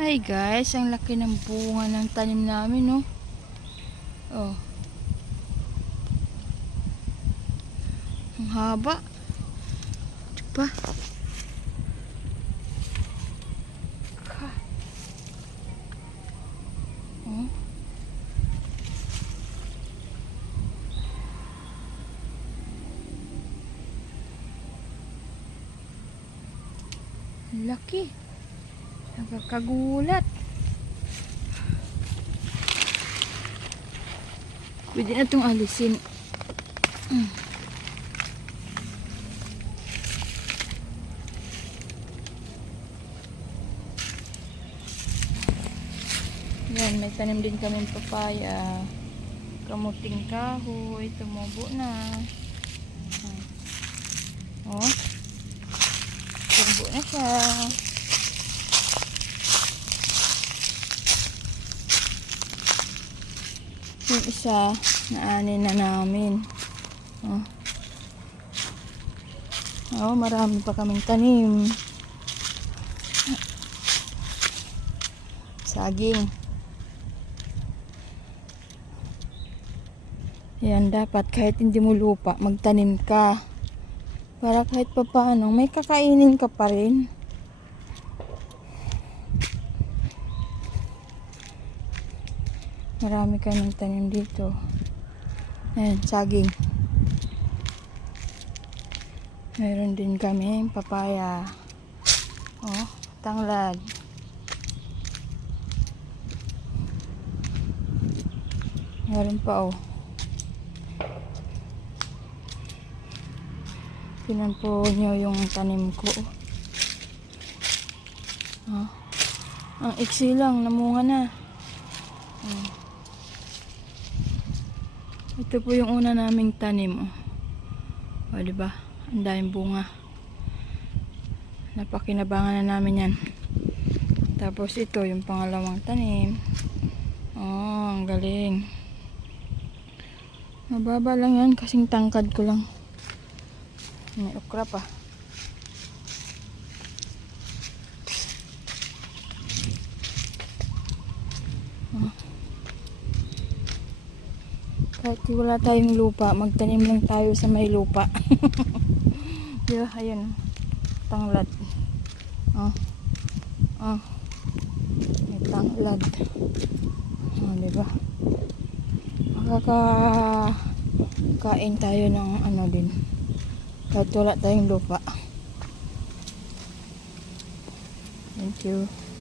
Hi guys, ang laki ng bunga ng tanim namin, no? Oh. Ang haba. Diba? Oh. Ang laki. Nakakagulat. Pwede na itong alisin. Yan, may tanim din kaming papaya. Kamuting kahoy. Tumubo na. Oh. Tumubo na siya. Yung isa, naanin na namin. Oh, marami pa kaming tanim. Saging. Yan, dapat kahit hindi mo lupa, magtanim ka. Para kahit pa paano, may kakainin ka pa rin. Marami kaming tanim dito. Ayan, saging. Meron din kami papaya. Oh, tanglad. Meron pa, oh. Tinan po nyo yung tanim ko. Oh. Ang iksi lang, namunga na. Oh. Ito po yung una naming tanim. O, diba? Ang daming bunga. Napakinabangan na namin yan. Tapos ito, yung pangalawang tanim. Oh, ang galing. Mababa lang yan, kasing tangkad ko lang. May okra pa. Oh. Kahit wala tayong lupa, magtanim lang tayo sa may lupa. Diba? Ayun. Tanglad. Oh. Oh. May tanglad. Oh, diba? Makakain tayo ng ano din. Kahit wala tayong lupa. Thank you.